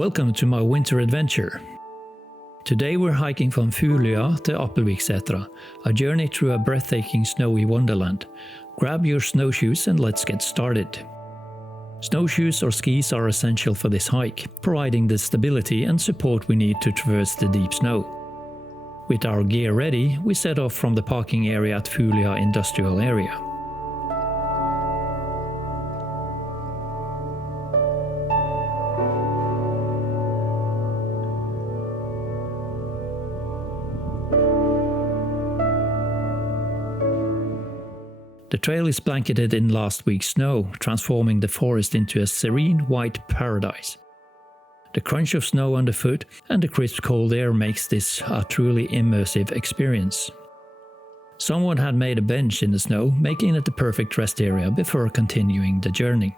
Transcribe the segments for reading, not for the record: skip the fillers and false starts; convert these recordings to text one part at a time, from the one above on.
Welcome to my winter adventure. Today we're hiking from Folia to Apalviksætra, a journey through a breathtaking snowy wonderland. Grab your snowshoes and let's get started. Snowshoes or skis are essential for this hike, providing the stability and support we need to traverse the deep snow. With our gear ready, we set off from the parking area at Folia industrial area. The trail is blanketed in last week's snow, transforming the forest into a serene white paradise. The crunch of snow underfoot and the crisp cold air makes this a truly immersive experience. Someone had made a bench in the snow, making it the perfect rest area before continuing the journey.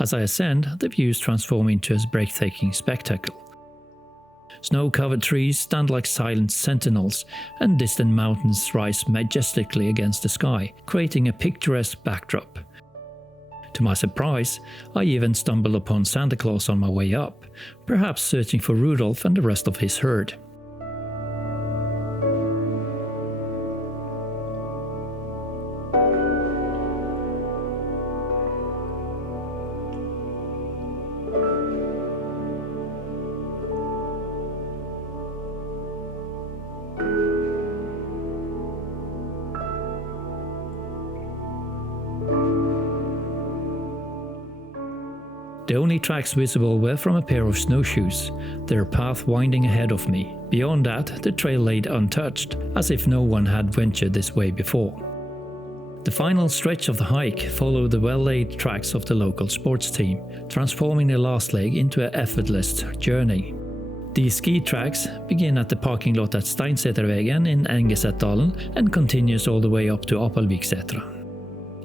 As I ascend, the views transform into a breathtaking spectacle. Snow-covered trees stand like silent sentinels, and distant mountains rise majestically against the sky, creating a picturesque backdrop. To my surprise, I even stumbled upon Santa Claus on my way up, perhaps searching for Rudolph and the rest of his herd. The only tracks visible were from a pair of snowshoes, their path winding ahead of me. Beyond that, the trail laid untouched, as if no one had ventured this way before. The final stretch of the hike followed the well-laid tracks of the local sports team, transforming the last leg into an effortless journey. These ski tracks begin at the parking lot at Steinsetervegen in Engesetdalen and continues all the way up to Apalviksætra.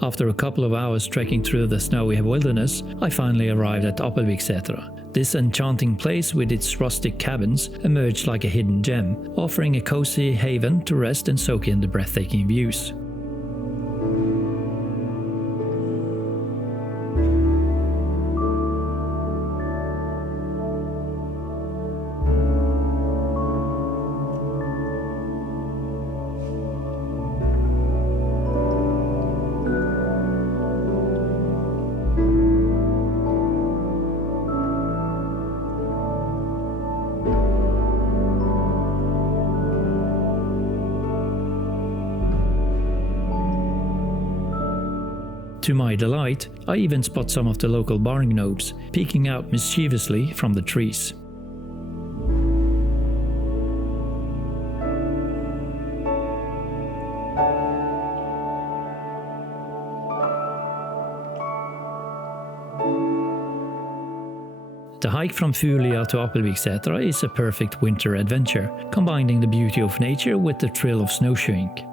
After a couple of hours trekking through the snowy wilderness, I finally arrived at Apalvikstølen. This enchanting place with its rustic cabins emerged like a hidden gem, offering a cozy haven to rest and soak in the breathtaking views. To my delight, I even spot some of the local barn gnomes peeking out mischievously from the trees. The hike from Folia to Apalviksætra is a perfect winter adventure, combining the beauty of nature with the thrill of snowshoeing.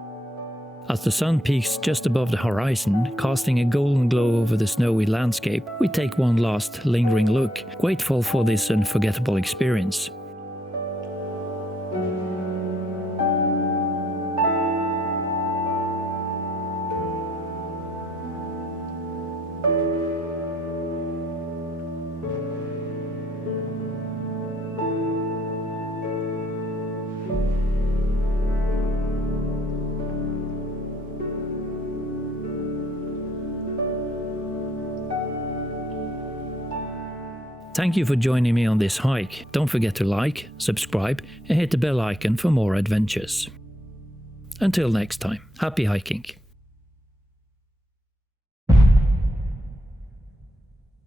As the sun peaks just above the horizon, casting a golden glow over the snowy landscape, we take one last, lingering look, grateful for this unforgettable experience. Thank you for joining me on this hike. Don't forget to like, subscribe, and hit the bell icon for more adventures. Until next time, happy hiking!